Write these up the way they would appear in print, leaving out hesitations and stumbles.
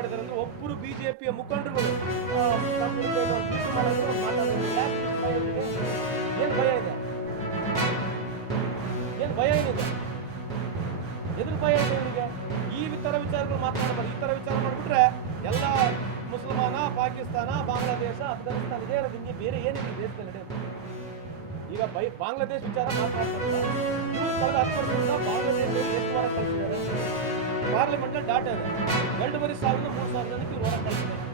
ಮಾಡಿದಾರೆ ಅಂದ್ರೆ ಒಬ್ಬರು ಬಿಜೆಪಿಯ ಮುಖಂಡರುಗಳು ಏನ್ ಭಯ ಇದೆ? ಏನ್ ಭಯ ಏನಿದೆ? ಎದುರು ಭಯ ಇದೆ ಇವರಿಗೆ? ಈ ತರ ವಿಚಾರಗಳು ಮಾತನಾಡಬಾರ್ದು. ಈ ತರ ವಿಚಾರ ಮಾಡಿಬಿಟ್ರೆ ಎಲ್ಲ ಮುಸಲ್ಮಾನ, ಪಾಕಿಸ್ತಾನ, ಬಾಂಗ್ಲಾದೇಶ, ಅಫ್ಘಾನಿಸ್ತಾನ ಇದೇ ಇರೋದು. ಹಿಂಗೆ ಬೇರೆ ಏನಿದೆ ದೇಶದಲ್ಲಿ ನಡೆಯೋದು? ಈಗ ಬಾಂಗ್ಲಾದೇಶ ವಿಚಾರ ಮಾತನಾಡ್ತಾರೆ. ಕಳೆದ 10 ವರ್ಷದಿಂದ ಬಾಂಗ್ಲಾದೇಶದಲ್ಲಿ ಎಷ್ಟು ವಾರ ಕಳಿಸಿದ್ದಾರೆ? ಪಾರ್ಲಿಮೆಂಟ್ ಡಾಟಾ ಇದೆ. 2,500 3,000 ಜನಕ್ಕೆ ಹೊರ ಕಳಿಸಿದ್ದಾರೆ.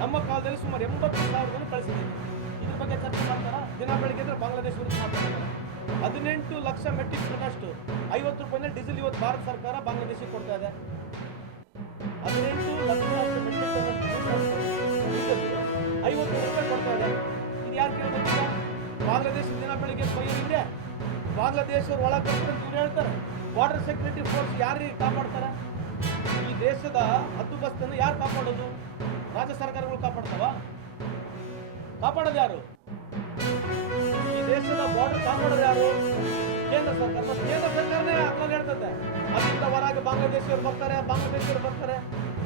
ನಮ್ಮ ಕಾಲದಲ್ಲಿ ಸುಮಾರು 80,000 ಜನ ಕಳಿಸಿದ್ದೀವಿ. ಇದ್ರ ಬಗ್ಗೆ ಚರ್ಚೆ ಮಾಡ್ತಾರ? ದಿನ ಬೆಳಿಗ್ಗೆ ಅಂದ್ರೆ ಬಾಂಗ್ಲಾದೇಶ ವಿರುದ್ಧ ಮಾತಾಡ್ತಾರೆ. 18 ಲಕ್ಷ ಮೆಟ್ರಿಕ್ ಟನ್ ಅಷ್ಟು 50 ರೂಪಾಯಿನಲ್ಲಿ ಡೀಸೆಲ್ ಇವತ್ತು ಭಾರತ ಸರ್ಕಾರ ಬಾಂಗ್ಲಾದೇಶಕ್ಕೆ ಕೊಡ್ತಾ ಇದೆ. 18 ಲಕ್ಷ ಮೆಟ್ರಿಕ್ ಟನ್ ಡೀಸೆಲ್ 50 ರೂಪಾಯಿ ಕೊಡ್ತಾ ಇದೆ. ಇದು ಯಾರು ಕೇಳಬೇಕಿಲ್ಲ? ಬಾಂಗ್ಲಾದೇಶ ದಿನ ಬೆಳಿಗ್ಗೆ ಬೈಯಲಿದೆ. ಬಾಂಗ್ಲಾದೇಶವ್ರು ಒಳಗೆ ಬರ್ತಾರೆ ಅಂತ ಇವ್ರು ಹೇಳ್ತಾರೆ. ಬಾರ್ಡರ್ ಸೆಕ್ಯೂರಿಟಿ ಫೋರ್ಸ್ ಯಾರಿಗೆ ಕಾಪಾಡ್ತಾರೆ? ಈ ದೇಶದ ಹದ್ದುಬಸ್ತನ್ನು ಯಾರು ಕಾಪಾಡೋದು? ರಾಜ್ಯ ಸರ್ಕಾರಗಳು ಕಾಪಾಡ್ತಾವ? ಕಾಪಾಡೋದು ಯಾರು? ಈ ದೇಶದ ಬಾರ್ಡರ್ ಕಾಪಾಡೋದು ಯಾರು? ಕೇಂದ್ರ ಸರ್ಕಾರ. ಕೇಂದ್ರ ಸರ್ಕಾರನೇ ಅಲ್ಲ ಹೇಳ್ತದೆ. ಅಲ್ಲಿಂದ ಹೊರಗೆ ಬಾಂಗ್ಲಾದೇಶಿಯವ್ರು ಬರ್ತಾರೆ.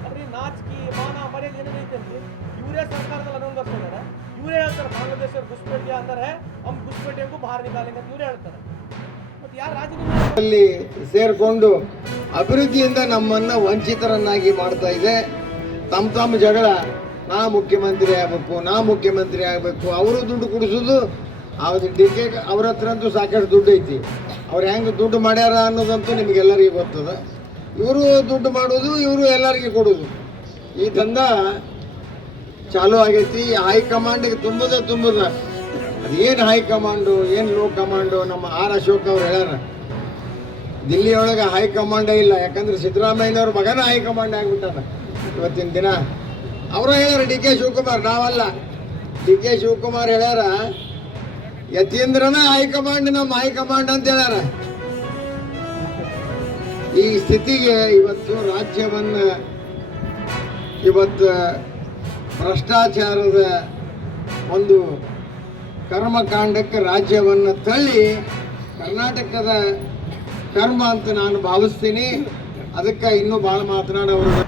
ಅದ್ರಿ ನಾಚಿಕೆ ಮಾನ ಮರ್ಯಾದೆ ಏನೇನೈತೆ ಅಂತ ಇವರೇ ಸರ್ಕಾರದಲ್ಲಿ ಅನುಭವಿಸ್ತಿದ್ದಾರೆ. ಇವರೇ ಹೇಳ್ತಾರೆ ಬಾಂಗ್ಲಾದೇಶವ್ರು घुसपैठिया अंदर है, हम घुसपैठियों को बाहर निकालेंगे ಅಂತ ಇವರೇ ಹೇಳ್ತಾರೆ. ಮತ್ತೆ ಯಾರು ರಾಜಕೀಯದಲ್ಲಿ ಸೇರ್ಕೊಂಡು ಅಭಿವೃದ್ಧಿಯಿಂದ ನಮ್ಮನ್ನ ವಂಚಿತರನ್ನಾಗಿ ಮಾಡ್ತಾ ಇದೆ. ತಮ್ಮ ಜಗಳ, ನಾ ಮುಖ್ಯಮಂತ್ರಿ ಆಗಬೇಕು, ಅವರು ದುಡ್ಡು ಕೊಡಿಸೋದು. ಡಿಕೆ ಅವ್ರ ಹತ್ರ ಅಂತೂ ಸಾಕಷ್ಟು ದುಡ್ಡು ಐತಿ. ಅವ್ರು ಹೆಂಗೆ ದುಡ್ಡು ಮಾಡ್ಯಾರ ಅನ್ನೋದಂತೂ ನಿಮಗೆಲ್ಲರಿಗೂ ಗೊತ್ತದ. ಇವರು ದುಡ್ಡು ಮಾಡೋದು, ಇವರು ಎಲ್ಲರಿಗೆ ಕೊಡೋದು. ಈ ದಂಧ ಚಾಲೂ ಆಗೈತಿ. ಹೈಕಮಾಂಡಿಗೆ ತುಂಬದ ಅದೇನು ಹೈಕಮಾಂಡು ಏನು ಲೋ ಕಮಾಂಡು? ನಮ್ಮ ಆರ್ ಅಶೋಕ್ ಅವ್ರು ಹೇಳ್ಯಾರ, ದಿಲ್ಲಿಯೊಳಗೆ ಹೈಕಮಾಂಡೇ ಇಲ್ಲ. ಯಾಕಂದ್ರೆ ಸಿದ್ದರಾಮಯ್ಯನವ್ರ ಮಗನ ಹೈಕಮಾಂಡ್ ಆಗಿಬಿಟ್ಟಾರ ಇವತ್ತಿನ ದಿನ. ಅವರು ಹೇಳ್ಯಾರ, ಡಿ ಕೆ ಶಿವಕುಮಾರ್, ನಾವಲ್ಲ. ಡಿ ಕೆ ಶಿವಕುಮಾರ್ ಹೇಳ್ಯಾರ, ಯತೀಂದ್ರನ ಹೈಕಮಾಂಡ್ ನಮ್ಮ ಹೈಕಮಾಂಡ್ ಅಂತ ಹೇಳ್ಯಾರ. ಈ ಸ್ಥಿತಿಗೆ ಇವತ್ತು ರಾಜ್ಯವನ್ನು ಭ್ರಷ್ಟಾಚಾರದ ಒಂದು ಕರ್ಮಕಾಂಡಕ್ಕೆ ರಾಜ್ಯವನ್ನು ತಳ್ಳಿ ಕರ್ನಾಟಕದ ಕರ್ಮ ಅಂತ ನಾನು ಭಾವಿಸ್ತೀನಿ. ಅದಕ್ಕೆ ಇನ್ನೂ ಭಾಳ ಮಾತನಾಡೋರು